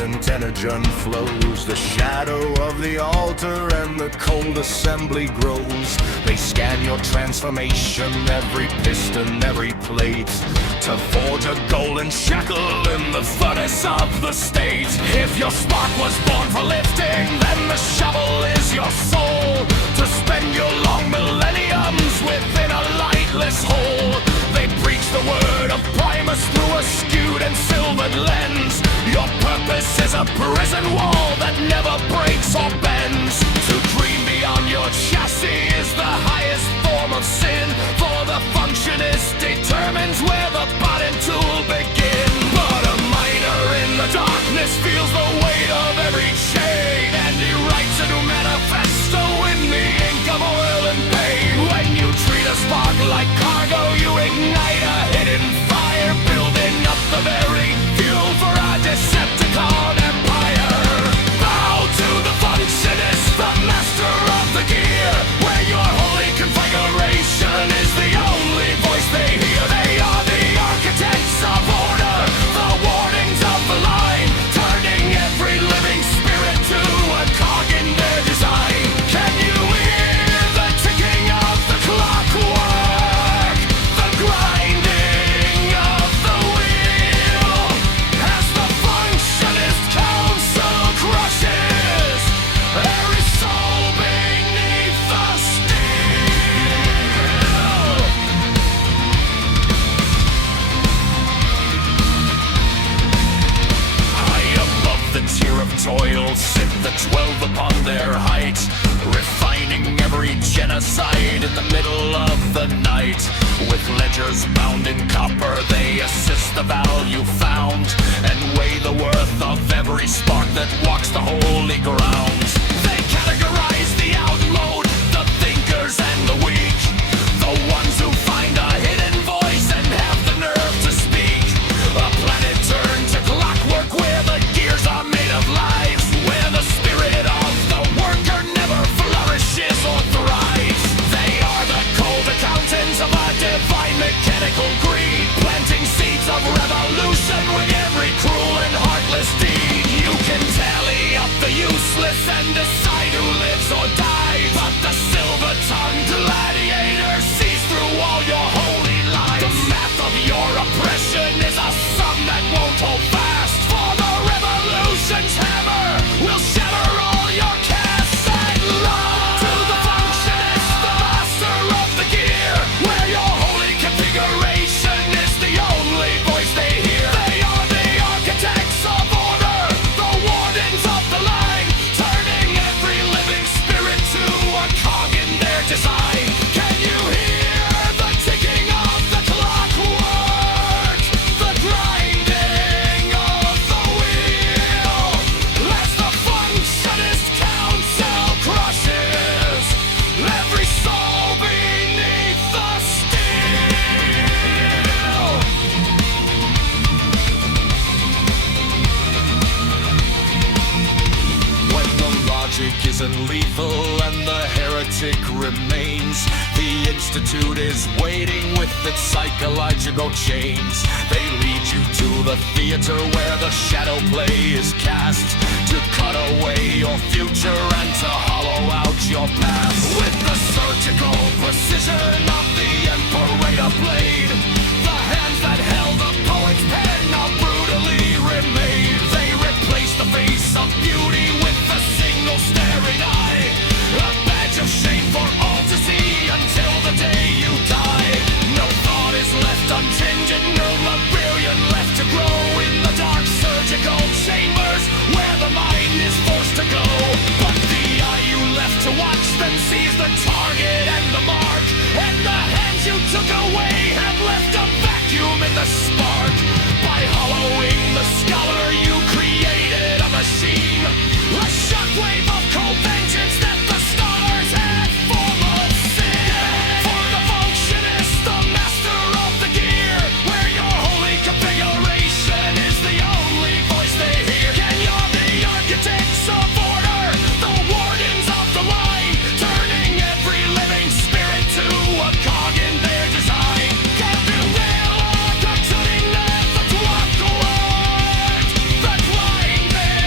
stagnant energon flows. The shadow of the altar and the cold assembly grows. They scan your transformation, every piston, every plate, to forge a golden shackle in the furnace of the state. If your spark was born for lifting, then the shovel is your soul, to spend your long millenniums within a lightless hole. They preach the word of Primus through a skewed and silvered lens. Your purpose is a prison wall that never breaks or bends. To dream beyond your chassis is the highest form of sin, for the Functionist determines where the bottom tool begins. But a miner in the darkness feels the weight of every chain, and he writes a new manifesto in the ink of oil and pain. When you treat a spark like cargo, you ignite a hidden fire, building up the very fuel for a Decepticon empire. Bow to the Functionist, the master of the gear, where your holy configuration is the only voice they hear. They are the architects of order, the wardens of the line, turning every living spirit to a cog in their design. Can you hear the ticking of the clockwork, the grinding of the wheel, as the Functionist council crushes every soul beneath the steel? High above the tier of toil sit the 12 upon their height, refining every genocide in the middle of the night. With ledgers bound in copper, they assess the value found and weigh the worth of every spark that walks the holy ground. They categorize the outmode, the thinkers and the weak, the ones who find a hidden voice and have the nerve to speak. A planet turned to clockwork where the gears are made of lives, where the spirit of the worker never flourishes or thrives. They are the cold accountants of a divine mechanical greed, planting seeds of revolution with every cruel and heartless deed. You can tally up the useless and decide who lives or dies, but the silver-tongued gladiator sees through all your holy lies. The math of your oppression is a sum that won't hold fast, for the revolution's hammer will shatter all your casts at last. To the Functionist, the master of the gear, where your holy configuration is the only voice they hear. They are the architects of order, the wardens of the line, turning every living spirit to a cog in their design. Can you hear the ticking of the clockwork, the grinding of the wheel, as the Functionist council crushes every soul beneath the steel? When the logic isn't lethal and the heretic remains, the Institute is waiting with its psychological chains. They lead you to the theater where the shadow play is cast, to cut away your future and to hollow out your past. With the surgical precision of the Imperator blade, the hands that held the poet's pen are brutally remade. They replace the face of beauty with a single staring eye, a badge of shame for all to see until the day you die. No thought is left untinged, no Liberian left to grow in the dark surgical chambers where the mind is forced to go. But the eye you left to watch then sees the target and the mark, and the hands you took away have left a vacuum in the spark. By hollowing the scholar you created a machine, a shockwave of cold vengeance that the stars had foreseen. For the Functionist, the master of the gear, where your holy configuration is the only voice they hear. Can you the architects of order, the wardens of the line, turning every living spirit to a cog in their design? Can you feel the tuning of the clockwork, the grinding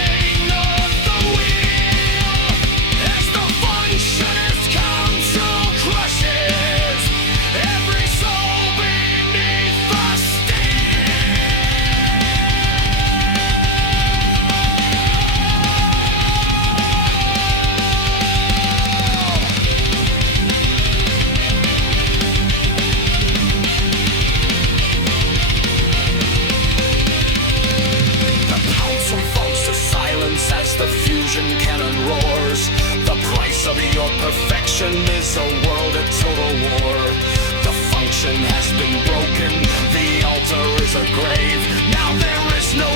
Perfection is a world at total war. The function has been broken. The altar is a grave. Now there is no